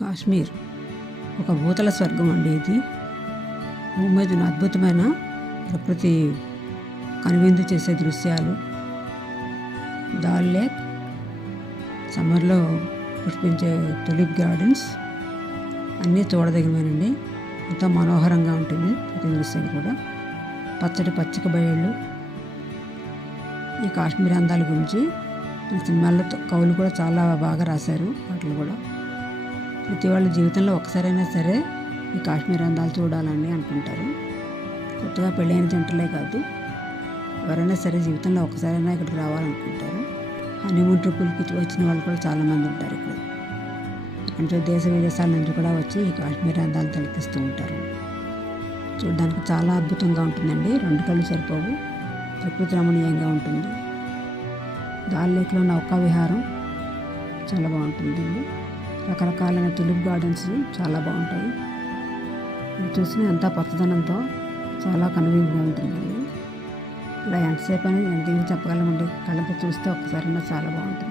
కాశ్మీర్ ఒక భూతల స్వర్గం అండి. ఇది భూమి మీద ఉన్న అద్భుతమైన ప్రకృతి కనువిందు చేసే దృశ్యాలు. దాల్ లేక్, సమ్మర్లో పుష్పించే టులిప్ గార్డెన్స్ అన్నీ చూడదగినవేనండి. ఎంతో మనోహరంగా ఉంటుంది ప్రతి దృశ్యం కూడా. పచ్చటి పచ్చిక బయళ్ళు. ఈ కాశ్మీర్ అందాల గురించి సినిమాల్లో కవులు కూడా చాలా బాగా రాశారు. వాటిలో కూడా ప్రతి వాళ్ళ జీవితంలో ఒకసారైనా సరే ఈ కాశ్మీర్ అందాలు చూడాలని అనుకుంటారు. కొత్తగా పెళ్ళైన జంటలే కాదు, ఎవరైనా సరే జీవితంలో ఒకసారైనా ఇక్కడికి రావాలనుకుంటారు. హనీమూన్ ట్రిప్పులకి వచ్చిన వాళ్ళు కూడా చాలామంది ఉంటారు ఇక్కడ. అంటే దేశ విదేశాల నుంచి కూడా వచ్చి ఈ కాశ్మీర్ అందాలు తిలకిస్తూ ఉంటారు. చూడడానికి చాలా అద్భుతంగా ఉంటుందండి. రెండు కళ్ళు సరిపోవు, ప్రకృతి రమణీయంగా ఉంటుంది. దాల్ లేక్లో నౌకా విహారం చాలా బాగుంటుందండి. రకరకాలైన టులిప్ గార్డెన్స్ చాలా బాగుంటాయి. ఇది చూసిన ఎంత పచ్చదనంతో చాలా కనువిందుగా ఉంటుందండి. ఇలా ఎంతసేపు అని ఎంత చెప్పగలమండి. కళ్ళతో చూస్తే ఒక్కసారైనా చాలా బాగుంటుంది.